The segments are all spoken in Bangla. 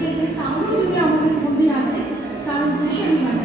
যে কারণে তুমি আমাদের মন্দির আছে কারণ উদ্দেশ্যে মানে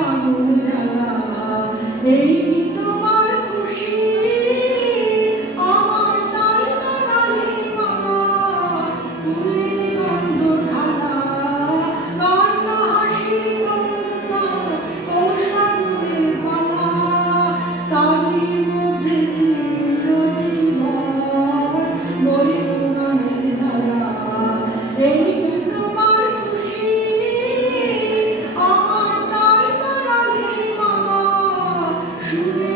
让我们讲了，哎。Júlio.